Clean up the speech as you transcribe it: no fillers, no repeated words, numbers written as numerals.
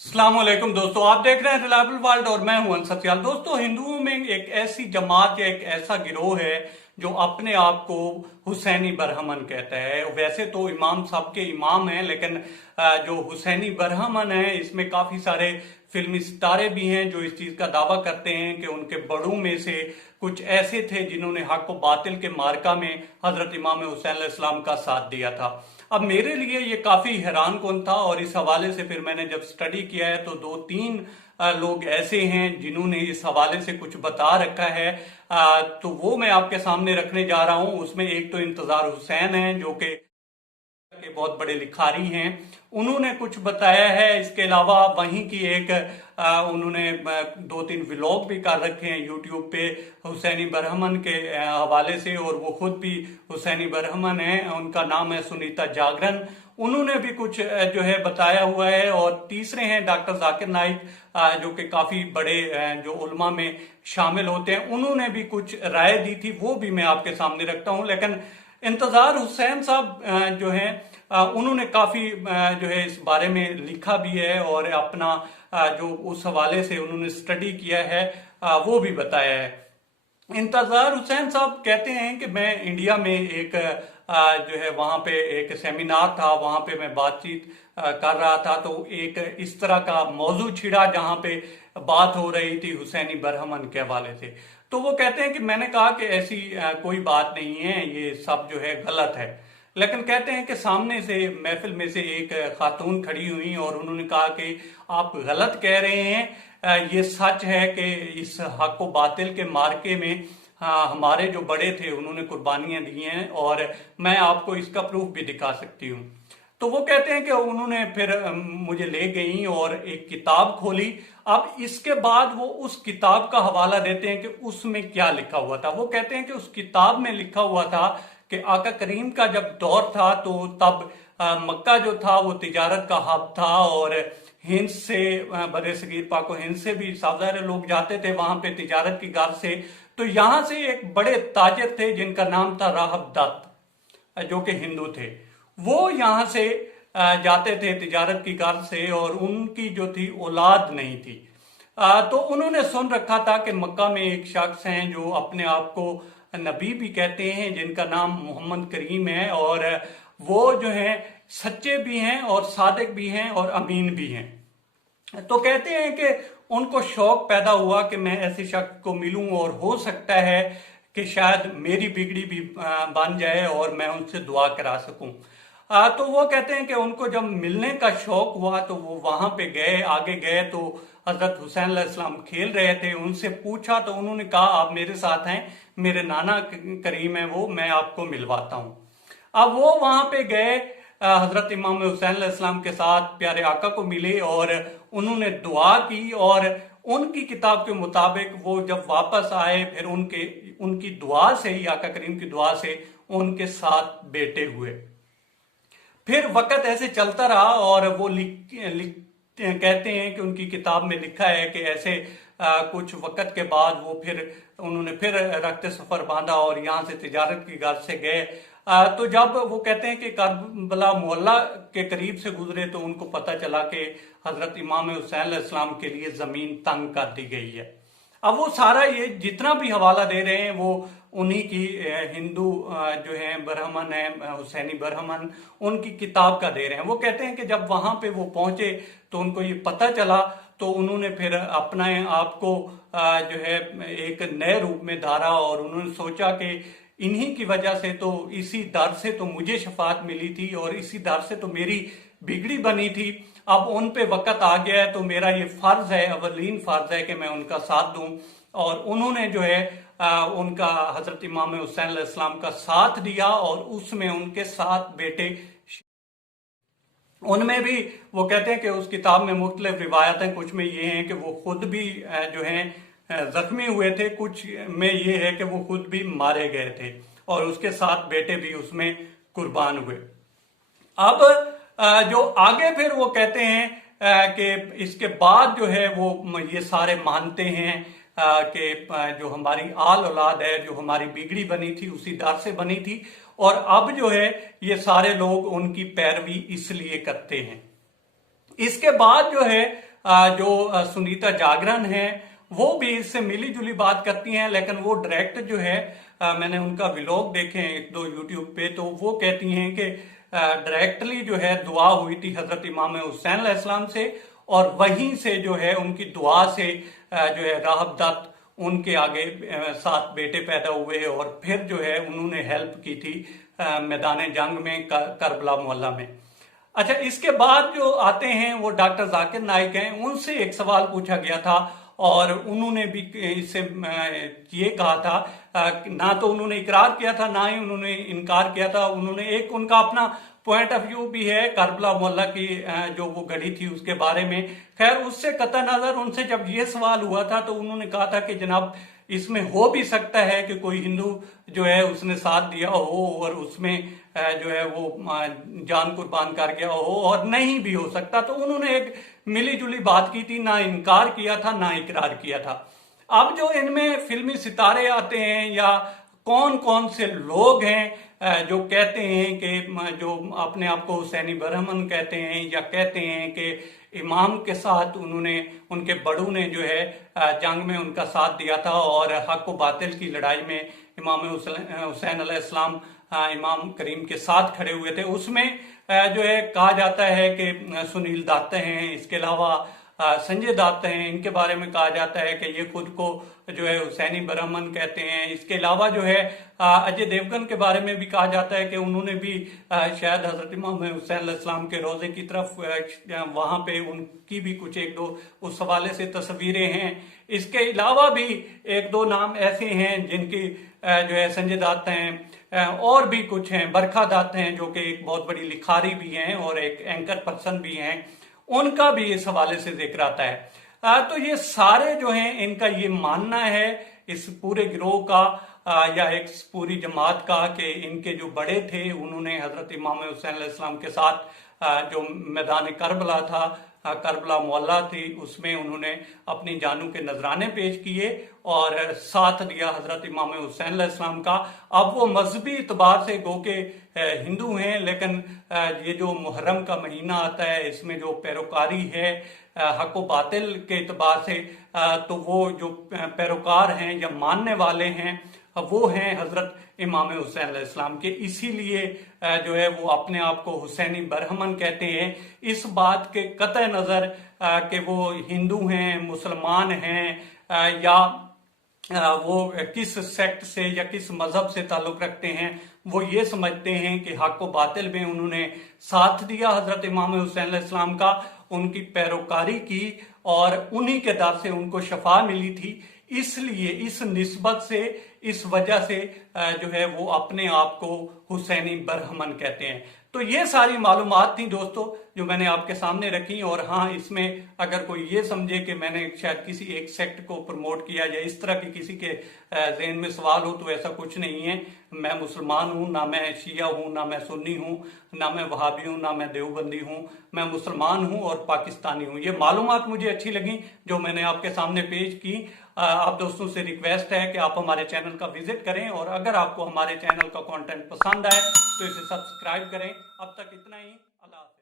अस्सलाम वालेकुम दोस्तों, आप देख रहे हैं रिलायबल वर्ल्ड और मैं हूं अंसर सियाल। दोस्तों, हिंदुओं में एक ऐसी जमात या एक ऐसा गिरोह है जो अपने आप को हुसैनी बरहमन कहता है। वैसे तो इमाम साहब के इमाम हैं, लेकिन जो हुसैनी बरहमन है इसमें काफी सारे फिल्मी सितारे भी हैं जो इस चीज का दावा करते हैं कि उनके बड़ों में से कुछ ऐसे थे जिन्होंने हक व बातिल के मार्का में हजरत इमाम हुसैन अलैहिस्सलाम का साथ दिया था। अब मेरे लिए ये काफी हैरान कौन था और इस हवाले से फिर मैंने जब स्टडी किया है तो दो तीन लोग ऐसे हैं जिन्होंने इस हवाले से कुछ बता रखा है। तो वो मैं आपके सामने रखने जा रहा हूं। उसमें एक तो इंतजार हुसैन है जो कि बहुत बड़े लिखारी हैं, उन्होंने कुछ बताया है। इसके अलावा वहीं की एक उन्होंने दो तीन व्लॉग भी कर रखे हैं यूट्यूब पे हुसैनी बरहमन के हवाले से, और वो खुद भी हुसैनी बरहमन है। उनका नाम है सुनीता जागरण। उन्होंने भी कुछ जो है बताया हुआ है। और तीसरे हैं डॉक्टर जाकिर नाइक, जो कि काफी बड़े जो उलमा में शामिल होते हैं, उन्होंने भी कुछ राय दी थी, वो भी मैं आपके सामने रखता हूं। लेकिन इंतजार हुसैन साहब जो हैं उन्होंने काफी जो है इस बारे में लिखा भी है और अपना जो उस हवाले से उन्होंने स्टडी किया है वो भी बताया है। इंतजार हुसैन साहब कहते हैं कि मैं इंडिया में एक जो है वहां पे एक सेमिनार था, वहां पे मैं बातचीत कर रहा था, तो एक इस तरह का मौजू छिड़ा जहां पे बात हो रही थी हुसैनी बरहमन के हवाले से। तो वो कहते हैं कि मैंने कहा कि ऐसी कोई बात नहीं है, ये सब जो है गलत है। लेकिन कहते हैं कि सामने से महफिल में से एक खातून खड़ी हुई और उन्होंने कहा कि आप गलत कह रहे हैं, ये सच है कि इस हक व बातिल के मार्के में हमारे जो बड़े थे उन्होंने कुर्बानियां दी हैं और मैं आपको इसका प्रूफ भी दिखा सकती हूँ। तो वो कहते हैं कि उन्होंने फिर मुझे ले गई और एक किताब खोली। अब इसके बाद वो उस किताब का हवाला देते हैं कि उसमें क्या लिखा हुआ था। वो कहते हैं कि उस किताब में लिखा हुआ था कि आका करीम का जब दौर था तो तब मक्का जो था वो तिजारत का हब था और हिंद से बरे सगीर पाक हिंद से भी सारे लोग जाते थे वहां पे तिजारत की गर्ज से। तो यहां से एक बड़े ताजिर थे जिनका नाम था राहब दत्त, जो कि हिंदू थे। वो यहाँ से जाते थे तिजारत की गर्ज से और उनकी जो थी औलाद नहीं थी। तो उन्होंने सुन रखा था कि मक्का में एक शख्स हैं जो अपने आप को नबी भी कहते हैं, जिनका नाम मोहम्मद करीम है, और वो जो है सच्चे भी हैं और सादिक भी हैं और अमीन भी हैं। तो कहते हैं कि उनको शौक पैदा हुआ कि मैं ऐसे शख्स को मिलूं और हो सकता है कि शायद मेरी बिगड़ी भी बन जाए और मैं उनसे दुआ करा सकूं। तो वो कहते हैं कि उनको जब मिलने का शौक हुआ तो वो वहां पे गए, आगे गए तो हजरत हुसैन अलैहिस्सलाम खेल रहे थे। उनसे पूछा तो उन्होंने कहा आप मेरे साथ हैं, मेरे नाना करीम है वो, मैं आपको मिलवाता हूं। अब वो वहां पे गए, हजरत इमाम हुसैन अलैहिस्सलाम के साथ प्यारे आका को मिले और उन्होंने दुआ की और उनकी किताब के मुताबिक वो जब वापस आए फिर उनकी दुआ से ही, आका करीम की दुआ से उनके 7 बेटे हुए। फिर वक्त ऐसे चलता रहा और वो कहते हैं कि उनकी किताब में लिखा है कि ऐसे कुछ वक्त के बाद वो उन्होंने फिर रखते सफर बांधा और यहाँ से तिजारत की गर्ज से गए। तो जब वो कहते हैं कि करबला मोहल्ला के करीब से गुजरे तो उनको पता चला कि हजरत इमाम हुसैन अलैहिस्सलाम के लिए जमीन तंग कर दी गई है। अब वो सारा ये जितना भी हवाला दे रहे हैं वो उन्हीं की हिंदू जो है बरहमन है, हुसैनी बरहमन, उनकी किताब का दे रहे हैं। वो कहते हैं कि जब वहां पे वो पहुंचे तो उनको ये पता चला तो उन्होंने फिर अपना आप को जो है एक नए रूप में धारा और उन्होंने सोचा कि इन्हीं की वजह से तो, इसी दर से तो मुझे शफात मिली थी और इसी दर से तो मेरी बिगड़ी बनी थी। अब उन पे वक्त आ गया है तो मेरा ये फर्ज है, अवलीन फर्ज है कि मैं उनका साथ दूं। और उन्होंने जो है उनका हजरत इमाम हुसैन अलैहिस्सलाम का साथ दिया और उसमें उनके 7 बेटे, उनमें भी वो कहते हैं कि उस किताब में मुख्तलिफ रिवायतें, कुछ में ये हैं कि वो खुद भी जो हैं जख्मी हुए थे, कुछ में ये है कि वो खुद भी मारे गए थे और उसके 7 बेटे भी उसमें कुर्बान हुए। अब जो आगे फिर वो कहते हैं कि इसके बाद जो है वो ये सारे मानते हैं कि जो हमारी आल औलाद है, जो हमारी बिगड़ी बनी थी उसी दर से बनी थी और अब जो है ये सारे लोग उनकी पैरवी इसलिए करते हैं। इसके बाद जो है सुनीता जागरण है वो भी इससे मिली जुली बात करती हैं, लेकिन वो डायरेक्ट जो है मैंने उनका व्लॉग देखे हैं एक दो यूट्यूब पे, तो वो कहती हैं कि डायरेक्टली जो है दुआ हुई थी हजरत इमाम हुसैन अलैहिस्सलाम से, और वहीं से जो है उनकी दुआ से जो है राहब दत्त उनके आगे 7 बेटे पैदा हुए, और फिर जो है उन्होंने हेल्प की थी मैदान जंग में करबला मोहल्ला में। अच्छा, इसके बाद जो आते हैं वो डॉक्टर जाकिर नाइक हैं, उनसे एक सवाल पूछा गया था और उन्होंने भी इससे ये कहा था, ना तो उन्होंने इकरार किया था ना ही उन्होंने इनकार किया था, उन्होंने एक उनका अपना पॉइंट ऑफ व्यू भी है करबला मोहल्ला की जो वो गढ़ी थी उसके बारे में। खैर, उससे कतई नजर उनसे जब ये सवाल हुआ था तो उन्होंने कहा था कि जनाब इसमें हो भी सकता है कि कोई हिंदू जो है उसने साथ दिया हो और उसमें जो है वो जान कुर्बान कर गया हो, और नहीं भी हो सकता। तो उन्होंने एक मिली जुली बात की थी, ना इनकार किया था ना इकरार किया था। अब जो इनमें फिल्मी सितारे आते हैं या कौन कौन से लोग हैं जो कहते हैं कि जो अपने आप को हुसैनी बरहमन कहते हैं या कहते हैं कि इमाम के साथ उन्होंने उनके बड़ों ने जो है जंग में उनका साथ दिया था और हक व बातिल की लड़ाई में इमाम हुसैन अलैहिस्सलाम इमाम करीम के साथ खड़े हुए थे, उसमें जो है कहा जाता है कि सुनील दत्त हैं, इसके अलावा संजय दत्त हैं, इनके बारे में कहा जाता है कि ये खुद को जो है हुसैनी बरहमन कहते हैं। इसके अलावा जो है अजय देवगन के बारे में भी कहा जाता है कि उन्होंने भी शायद हजरत इमाम हुसैन अलैहिस्सलाम के रोजे की तरफ वहां पे उनकी भी कुछ एक दो उस हवाले से तस्वीरें हैं। इसके अलावा भी एक दो नाम ऐसे हैं जिनकी जो है संजय दत्त हैं, और भी कुछ हैं, बरखा दत्त हैं जो कि एक बहुत बड़ी लिखारी भी हैं और एक एंकर पर्सन भी हैं, उनका भी इस हवाले से जिक्र आता है। तो ये सारे जो हैं इनका ये मानना है इस पूरे गिरोह का या एक पूरी जमात का कि इनके जो बड़े थे उन्होंने हजरत इमाम हुसैन अलैहिस्सलाम के साथ जो मैदान करबला था, करबला मोहल्ला थी, उसमें उन्होंने अपनी जानों के नजराने पेश किए और साथ दिया हजरत इमाम हुसैन अलैहिस्सलाम का। अब वो मजहबी इतबार से गो के हिंदू हैं, लेकिन ये जो मुहर्रम का महीना आता है इसमें जो पैरोकारी है हक व बातिल के इतबार से, तो वो जो पैरोकार हैं या मानने वाले हैं वो हैं हजरत इमाम हुसैन अलैहिस्सलाम के, इसीलिए जो है वो अपने आप को हुसैनी बरहमन कहते हैं। इस बात के कतई नजर कि वो हिंदू हैं, मुसलमान हैं या वो किस सेक्ट से या किस मजहब से ताल्लुक रखते हैं, वो ये समझते हैं कि हक व बातिल में उन्होंने साथ दिया हजरत इमाम हुसैन अलैहिस्सलाम का, उनकी पैरोकारी की और उन्हीं के दर से उनको शफा मिली थी। इसलिए इस निस्बत से, इस वजह से जो है वो अपने आप को हुसैनी बरहमन कहते हैं। तो ये सारी मालूमात थी दोस्तों जो मैंने आपके सामने रखी। और हाँ, इसमें अगर कोई ये समझे कि मैंने शायद किसी एक सेक्ट को प्रमोट किया या इस तरह की किसी के ज़हन में सवाल हो, तो ऐसा कुछ नहीं है। मैं मुसलमान हूँ, ना मैं शिया हूँ, ना मैं सुन्नी हूँ, ना मैं वहाबी हूँ, ना मैं देवबंदी हूँ, मैं मुसलमान हूँ और पाकिस्तानी हूँ। ये मालूमात मुझे अच्छी लगी जो मैंने आपके सामने पेश की। आप दोस्तों से रिक्वेस्ट है कि आप हमारे चैनल का विजिट करें और अगर आपको हमारे चैनल का कंटेंट पसंद आए तो इसे सब्सक्राइब करें। अब तक इतना ही। अल्लाह।